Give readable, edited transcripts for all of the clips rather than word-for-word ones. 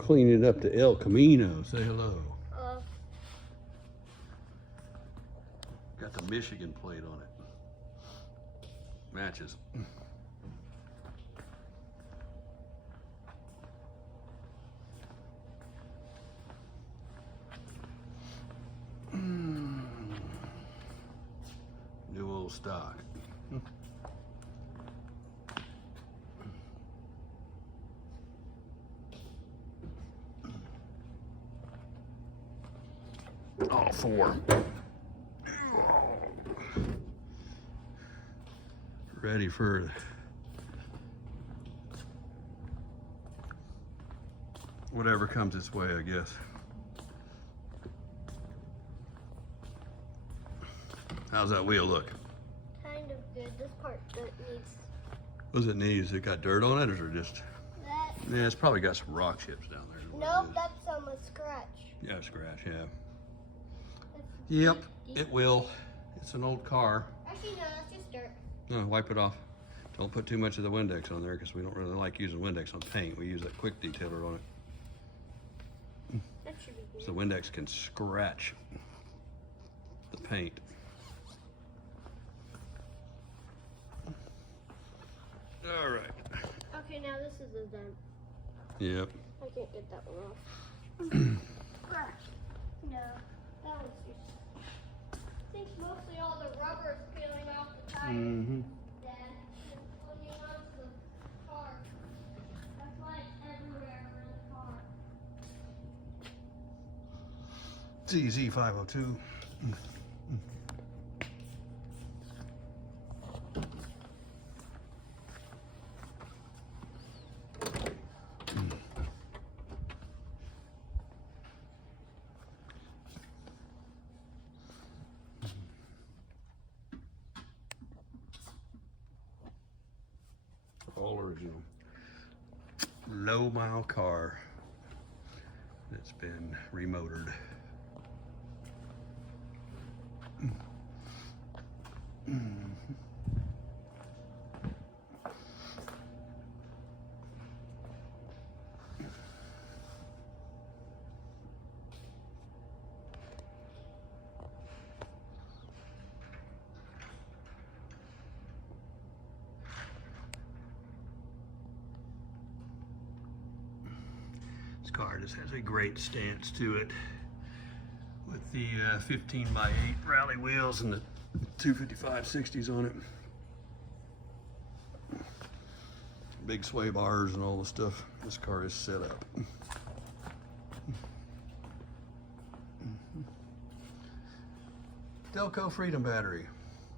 cleaning up the El Camino. Say hello. Got the Michigan plate on it. Matches. New old stock. All four. Ready for whatever comes its way, I guess. How's that wheel look? Kind of good. This part that needs. What does it need? Has it got dirt on it, or is it just? That. Yeah, it's probably got some rock chips down there. Nope, that's a scratch. Yeah, scratch. Yeah. That's Yep, deep. it will. It's an old car. Actually, no, that's just dirt. No, wipe it off. Don't put too much of the Windex on there because we don't really like using Windex on paint. We use that quick detailer on it. That should be good. So Windex can scratch the paint. All right. Okay, now this is a dent. Yep. I can't get that one off. No, that one's just. I think mostly all the rubber is peeling off the tire. Mm-hmm. Dad, it's holding on to the car. That's why it's everywhere in the car. ZZ502. All original. Low mile car that's been remotored. This car just has a great stance to it with the 15x8 rally wheels and the 255/60s on it. Big sway bars and all the stuff this car is set up. Delco Freedom battery,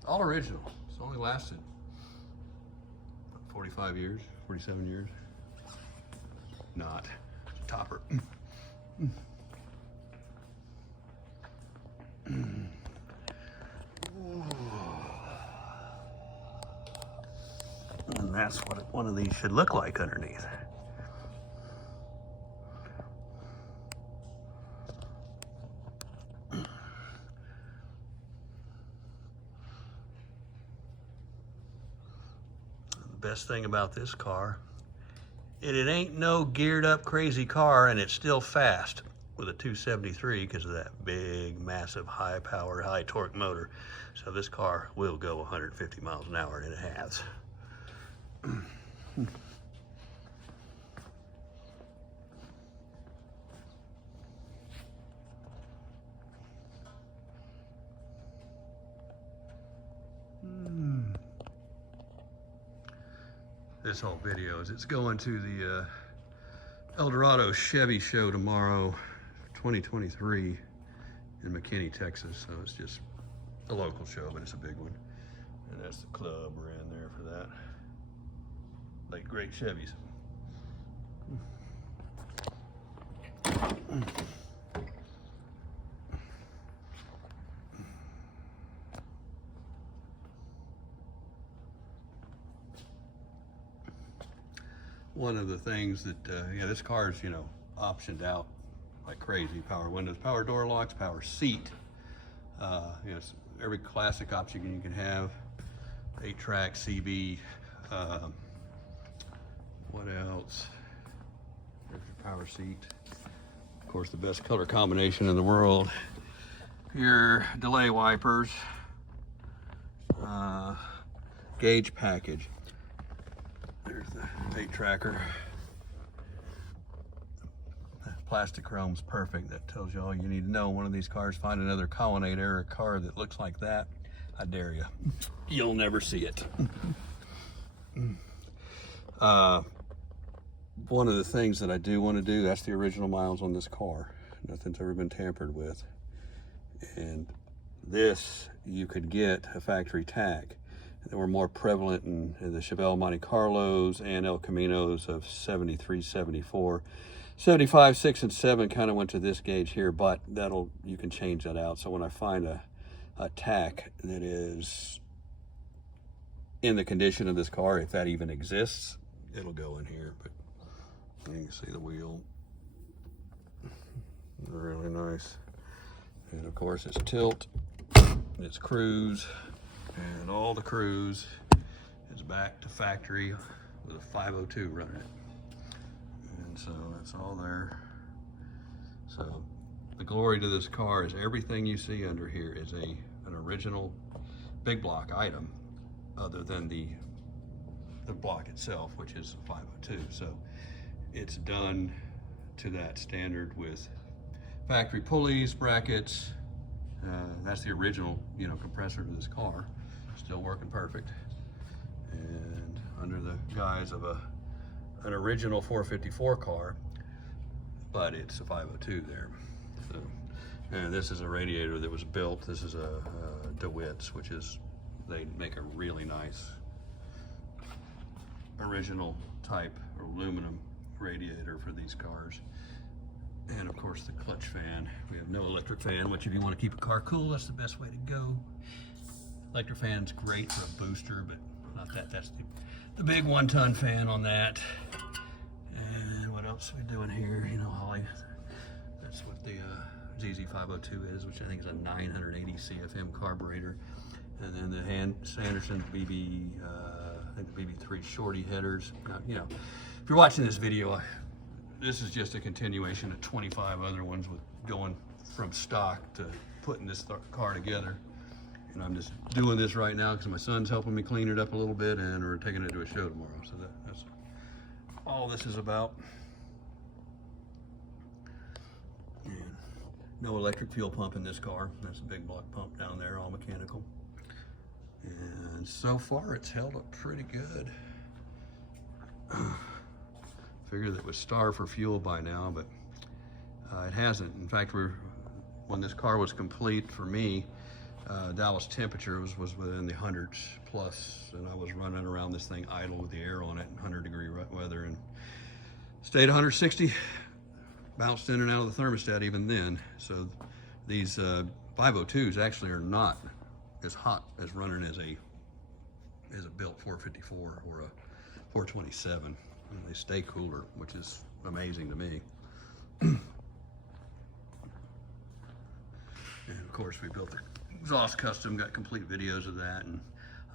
all original. It's only lasted 45 years, 47 years. Not. It's a topper. And that's what one of these should look like underneath. The best thing about this car, it ain't no geared up crazy car, and it's still fast with a 273 because of that big, massive, high power, high torque motor. So this car will go 150 miles an hour, and it has. This whole video it's going to the El Dorado Chevy show tomorrow, 2023 in McKinney, Texas. So it's just a local show, but it's a big one. And that's the club we're in there for that. Like great Chevys. One of the things that, yeah, this car is, optioned out like crazy. Power windows, power door locks, power seat. It's every classic option you can have. 8-track CB. What else? There's power seat. Of course, the best color combination in the world. Your delay wipers, gauge package. There's the tape tracker. Plastic chrome's perfect. That tells you all you need to know. One of these cars, find another Colonnade era car that looks like that. I dare you. You'll never see it. One of the things that I do want to do, that's the original miles on this car. Nothing's ever been tampered with. And this, you could get a factory tag. They were more prevalent in the Chevelle Monte Carlos and El Caminos of 73, 74. 75, 6, and 7 kind of went to this gauge here, but you can change that out. So when I find a tack that is in the condition of this car, if that even exists, it'll go in here. But you can see the wheel. Really nice. And of course it's tilt, it's cruise, and all the cruise is back to factory with a 502 running it. And so that's all there. So the glory to this car is everything you see under here is an original big block item, other than the block itself, which is a 502. So it's done to that standard with factory pulleys, brackets. That's the original, compressor to this car. Still working perfect. And under the guise of an original 454 car, but it's a 502 there. So, and this is a radiator that was built. This is a DeWitt's, which is, they make a really nice original type aluminum radiator for these cars. And of course the clutch fan. We have no electric fan, which if you want to keep a car cool, that's the best way to go. Electric fan's great for a booster, but not that. That's the big 1-ton fan on that. And what else are we doing here? Holly, that's what the ZZ502 is, which I think is a 980 CFM carburetor. And then the Sanderson BB, I think the BB3 shorty headers. Now, if you're watching this video, this is just a continuation of 25 other ones with going from stock to putting this car together. And I'm just doing this right now because my son's helping me clean it up a little bit, and we're taking it to a show tomorrow. So that's all this is about. And no electric fuel pump in this car. That's a big block pump down there, all mechanical. And so far it's held up pretty good. Figured that it would starve for fuel by now, but it hasn't. In fact, when this car was complete for me, Dallas temperature was within the hundreds plus, and I was running around this thing idle with the air on it in 100-degree weather, and stayed 160, bounced in and out of the thermostat even then. So these 502s actually are not as hot as running as a built 454 or a 427. And they stay cooler, which is amazing to me. And of course we built the exhaust custom, got complete videos of that, and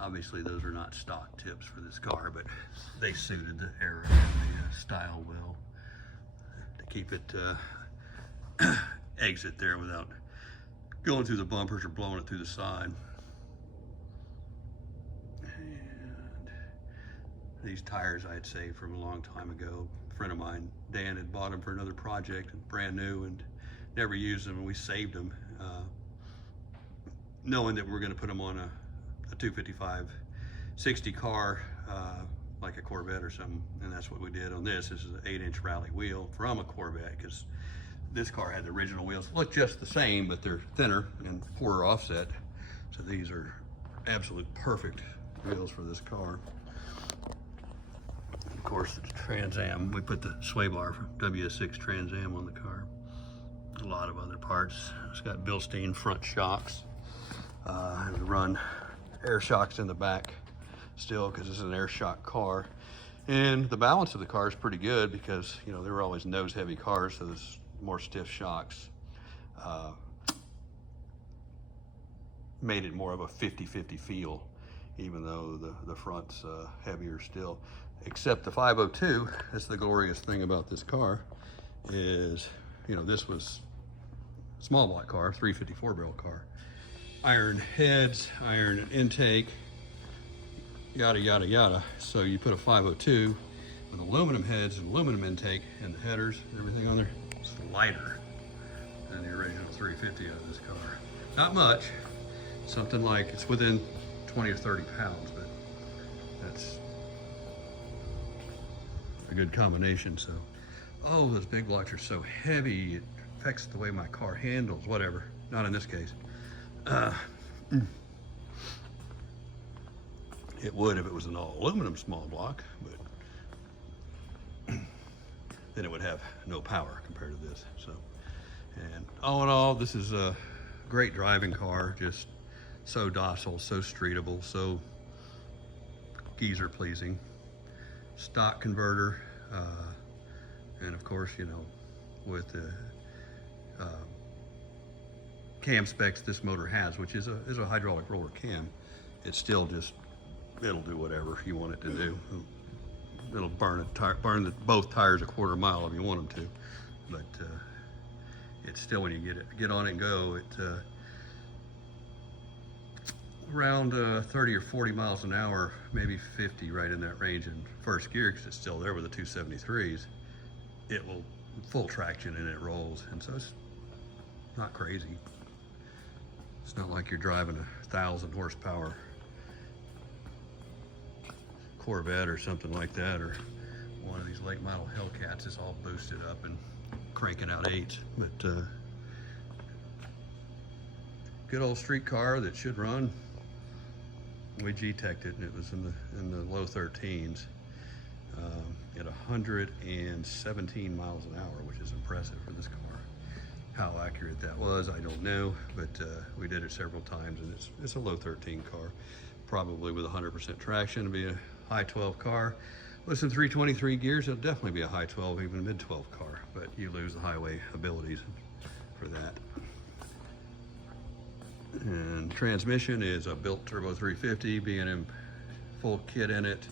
obviously those are not stock tips for this car, but they suited the era and the style well to keep it exit there without going through the bumpers or blowing it through the side. And these tires I had saved from a long time ago. A friend of mine, Dan, had bought them for another project, brand new, and never used them, and we saved them. Knowing that we're going to put them on a 255/60 car, like a Corvette or something, and that's what we did on this. This is an 8-inch rally wheel from a Corvette, because this car had the original wheels. Look just the same, but they're thinner and poorer offset. So these are absolute perfect wheels for this car. Of course, the Trans Am. We put the sway bar from WS6 Trans Am on the car. A lot of other parts. It's got Bilstein front shocks. And we run air shocks in the back still, because this is an air shock car. And the balance of the car is pretty good, because they were always nose heavy cars, so there's more stiff shocks. Made it more of a 50-50 feel, even though the front's heavier still. Except the 502, that's the glorious thing about this car, is, you know, this was small block car, 354 barrel car. Iron heads, iron intake, yada, yada, yada. So you put a 502 with aluminum heads and aluminum intake and the headers, everything on there. It's lighter than the original 350 of this car. Not much, something like, it's within 20 or 30 pounds, but that's a good combination. So, oh, those big blocks are so heavy, it affects the way my car handles, whatever. Not in this case. It would if it was an all aluminum small block, but then it would have no power compared to this. So, and all in all, this is a great driving car, just so docile, so streetable, so geezer pleasing. Stock converter, and of course, you know, with the cam specs this motor has, which is a hydraulic roller cam, it's still just, it'll do whatever you want it to do. It'll burn both tires a quarter mile if you want them to, but it's still, when you get on it and go, it around 30 or 40 miles an hour, maybe 50, right in that range in first gear, because it's still there with the 273s. It will full traction and it rolls, and so it's not crazy. It's not like you're driving a 1,000 horsepower Corvette or something like that, or one of these late model Hellcats is all boosted up and cranking out 8s. But good old street car that should run. We G-teched it and it was in the low 13s at 117 miles an hour, which is impressive for this car. How accurate that was, I don't know, but we did it several times, and it's a low 13 car, probably with 100% traction. It'll be a high 12 car. With some 323 gears, it'll definitely be a high 12, even mid 12 car, but you lose the highway abilities for that. And transmission is a built turbo 350, B&M full kit in it.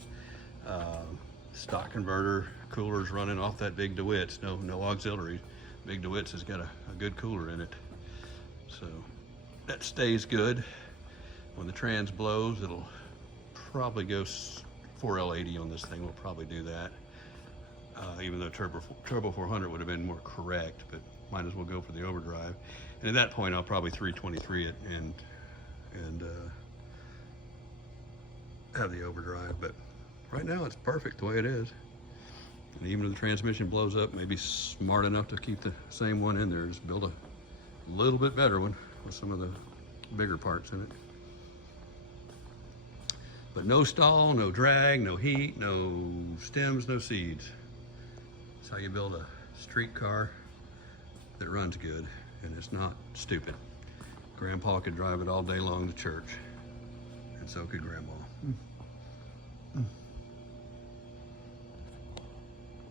Stock converter, coolers running off that big DeWitt's, no auxiliary. Big DeWitt's has got a good cooler in it. So that stays good. When the trans blows, it'll probably go 4L80 on this thing. We'll probably do that. Even though Turbo 400 would have been more correct, but might as well go for the overdrive. And at that point, I'll probably 323 it and have the overdrive. But right now, it's perfect the way it is. And even if the transmission blows up, maybe smart enough to keep the same one in there, just build a little bit better one with some of the bigger parts in it. But no stall, no drag, no heat, no stems, no seeds. That's how you build a street car that runs good and it's not stupid. Grandpa could drive it all day long to church, and so could Grandma.